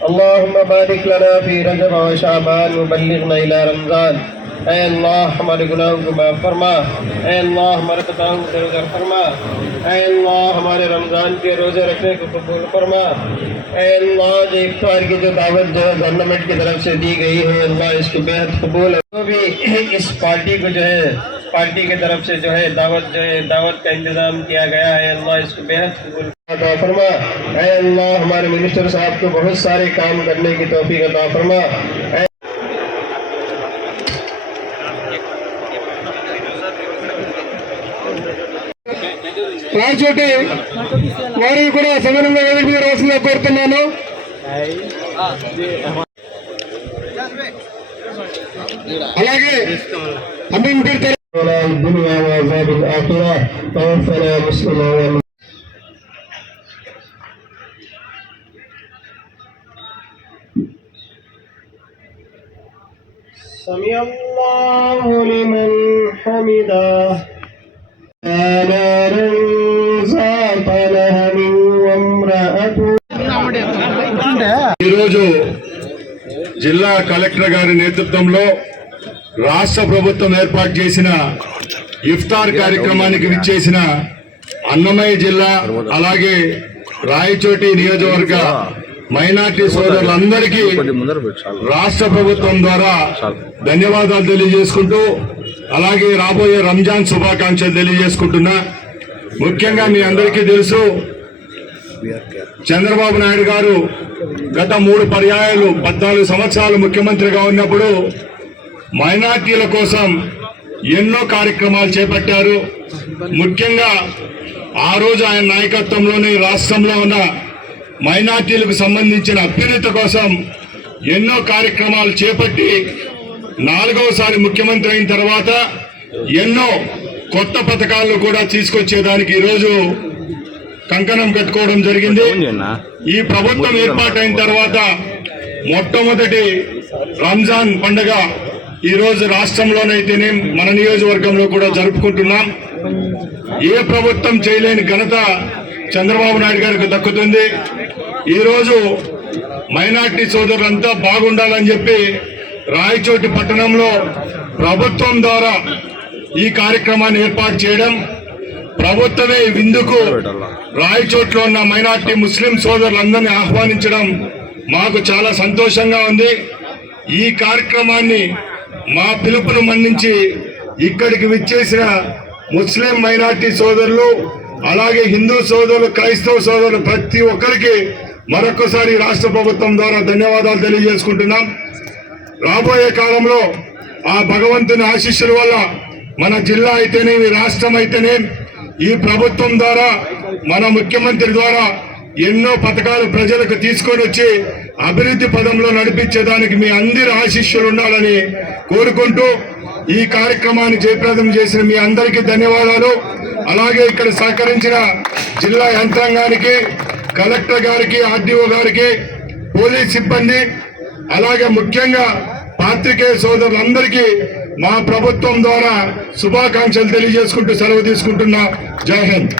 اللهم بارك لنا في رجب وشعبان وبلغنا الى رمضان. اے اللہ ہمارے گناہوں کو معاف فرما. اے اللہ ہمارے خطاؤں کو درگزر فرما. اے اللہ ہمارے رمضان کے روزے رکھنے کو قبول فرما. اے اللہ جو افطار کی جو دعوت جو ہے گورنمنٹ کی طرف سے دی گئی ہے، اللہ اس کو بےحد قبول ہے۔ جو بھی اس پارٹی کو جو ہے party के तरफ़ से जो है दावत जो है, दावत का इंतज़ाम किया गया है। अल्लाह इसको बेहद कबूल अदा फरमा। अल्लाह, हमारे मिनिस्टर साहब को बहुत सारे काम करने की तोफीक अदा फरमा। రాజోటి వారిని కూడా సదనంలో వేదిక రావాల్సిందిగా కోరుతున్నాను الدنيا وعذاب الآخرة توفنا مسلما ومن سمع الله لمن حمده آلالا ذات لهب وامرأة ఈరోజు జిల్లా కలెక్టర్ గారి నేతృత్వంలో రాష్ట్ర ప్రభుత్వం ఏర్పాటు చేసిన ఇఫ్తార్ కార్యక్రమానికి విచ్చేసిన అన్నమయ్య జిల్లా అలాగే రాయచోటి నియోజకవర్గ మైనార్టీ సోదరులందరికీ రాష్ట్ర ప్రభుత్వం ద్వారా ధన్యవాదాలు తెలియజేసుకుంటూ అలాగే రాబోయే రంజాన్ శుభాకాంక్షలు తెలియజేసుకుంటున్నా. ముఖ్యంగా మీ అందరికీ తెలుసు చంద్రబాబు నాయుడు గారు గత మూడు పర్యాయాలు పద్నాలుగు సంవత్సరాలు ముఖ్యమంత్రిగా ఉన్నప్పుడు మైనార్టీల కోసం ఎన్నో కార్యక్రమాలు చేపట్టారు. ముఖ్యంగా ఆ రోజు ఆయన నాయకత్వంలోని రాష్ట్రంలో ఉన్న మైనార్టీలకు సంబంధించిన అభ్యున్నత కోసం ఎన్నో కార్యక్రమాలు చేపట్టి నాలుగవసారి ముఖ్యమంత్రి అయిన తర్వాత ఎన్నో కొత్త పథకాలను కూడా తీసుకొచ్చేదానికి ఈరోజు కంకణం కట్టుకోవడం జరిగింది. ఈ ప్రభుత్వం ఏర్పాటైన తర్వాత మొట్టమొదటి రంజాన్ పండుగ ఈరోజు రాష్ట్రంలోనైతేనే మన నియోజకవర్గంలో కూడా జరుపుకుంటున్నాం. ఏ ప్రభుత్వం చేయలేని ఘనత చంద్రబాబు నాయుడు గారికి దక్కుతుంది. ఈరోజు మైనార్టీ సోదరులంతా బాగుండాలని చెప్పి రాయచోటి పట్టణంలో ప్రభుత్వం ద్వారా ఈ కార్యక్రమాన్ని ఏర్పాటు చేయడం ప్రభుత్వమే విందుకు రాయచోట్లో ఉన్న మైనార్టీ ముస్లిం సోదరులందరినీ ఆహ్వానించడం మాకు చాలా సంతోషంగా ఉంది. ఈ కార్యక్రమాన్ని మా పిలుపును మన్నించి ఇక్కడికి విచ్చేసిన ముస్లిం మైనార్టీ సోదరులు అలాగే హిందూ సోదరులు క్రైస్తవ సోదరులు ప్రతి ఒక్కరికి మరొకసారి రాష్ట్ర ప్రభుత్వం ద్వారా ధన్యవాదాలు తెలియజేసుకుంటున్నాం. రాబోయే కాలంలో ఆ భగవంతుని ఆశీస్సుల వల్ల మన జిల్లా అయితేనేమి రాష్ట్రం అయితేనే ఈ ప్రభుత్వం ద్వారా మన ముఖ్యమంత్రి ద్వారా ఎన్నో పథకాలు ప్రజలకు తీసుకొని వచ్చి అభివృద్ధి పదంలో నడిపించేదానికి మీ అందరి ఆశీస్సులు ఉండాలని కోరుకుంటూ ఈ కార్యక్రమాన్ని జయప్రదం చేసిన మీ అందరికీ ధన్యవాదాలు. అలాగే ఇక్కడ సహకరించిన జిల్లా యంత్రాంగానికి కలెక్టర్ గారికి ఆర్డీఓ గారికి పోలీస్ సిబ్బంది అలాగే ముఖ్యంగా పాత్రికేయ సోదరులందరికీ మా ప్రభుత్వం ద్వారా శుభాకాంక్షలు తెలియజేసుకుంటూ సెలవు తీసుకుంటున్నా. జై హింద్.